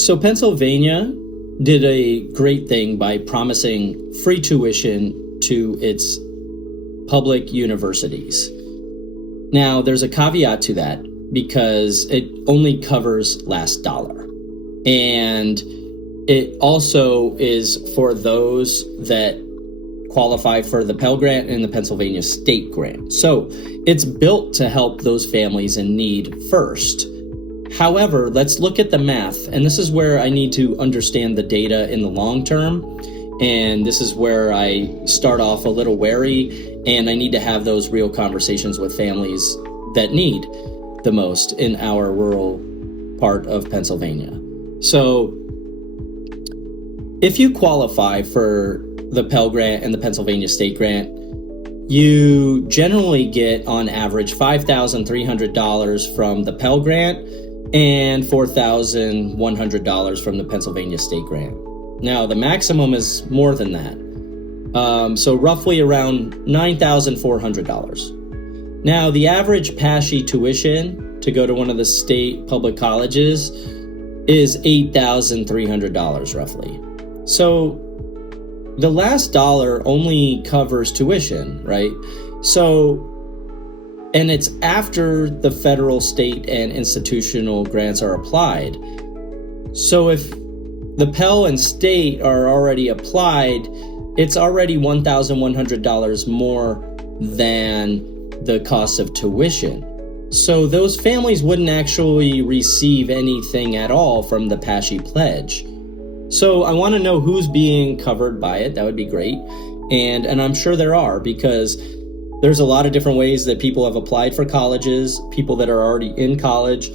So Pennsylvania did a great thing by promising free tuition to its public universities. Now, there's a caveat to that because it only covers last dollar. And it also is for those that qualify for the Pell Grant and the Pennsylvania State Grant. So it's built to help those families in need first. However, let's look at the math, and this is where I need to understand the data in the long term, and this is where I start off a little wary, and I need to have those real conversations with families that need the most in our rural part of Pennsylvania. So if you qualify for the Pell Grant and the Pennsylvania State Grant, you generally get on average $5,300 from the Pell Grant and $4,100 from the Pennsylvania State Grant. Now, the maximum is more than that. So roughly around $9,400. Now, the average PASSHE tuition to go to one of the state public colleges is $8,300 roughly. So the last dollar only covers tuition, right? So, and it's after the federal, state, and institutional grants are applied. So if the Pell and state are already applied, it's already $1,100 more than the cost of tuition. So those families wouldn't actually receive anything at all from the PASSHE pledge. So I want to know who's being covered by it. That would be great. And I'm sure there are, because there's a lot of different ways that people have applied for colleges, people that are already in college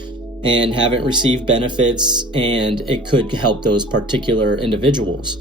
and haven't received benefits, and it could help those particular individuals.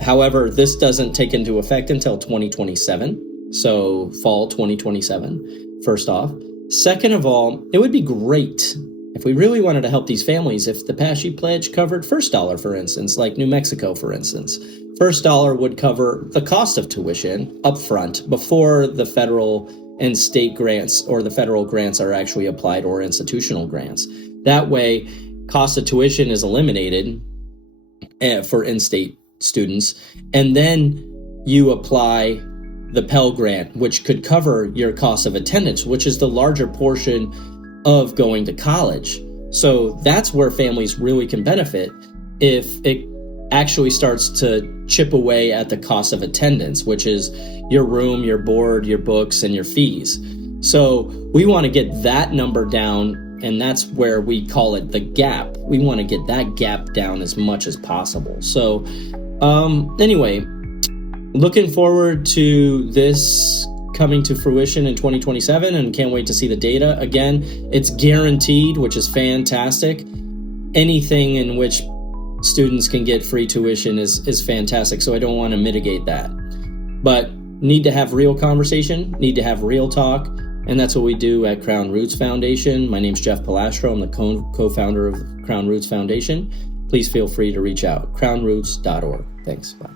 However, this doesn't take into effect until 2027, so fall 2027, first off. Second of all, it would be great if we really wanted to help these families if the PASSHE pledge covered first dollar, for instance, like New Mexico, for instance. First dollar would cover the cost of tuition upfront before the federal and state grants or the federal grants are actually applied, or institutional grants. That way, cost of tuition is eliminated for in-state students, and then you apply the Pell Grant, which could cover your cost of attendance, which is the larger portion of going to college. So that's where families really can benefit if it actually starts to chip away at the cost of attendance, which is your room, your board, your books, and your fees. So we want to get that number down, and that's where we call it the gap. We want to get that gap down as much as possible. So anyway, looking forward to this coming to fruition in 2027 and can't wait to see the data. Again, it's guaranteed, which is fantastic. Anything in which students can get free tuition is fantastic, so I don't want to mitigate that. But need to have real conversation, need to have real talk, and that's what we do at Crown Roots Foundation. My name's Jeff Palastro. I'm the co-founder of Crown Roots Foundation. Please feel free to reach out, crownroots.org. Thanks. Bye.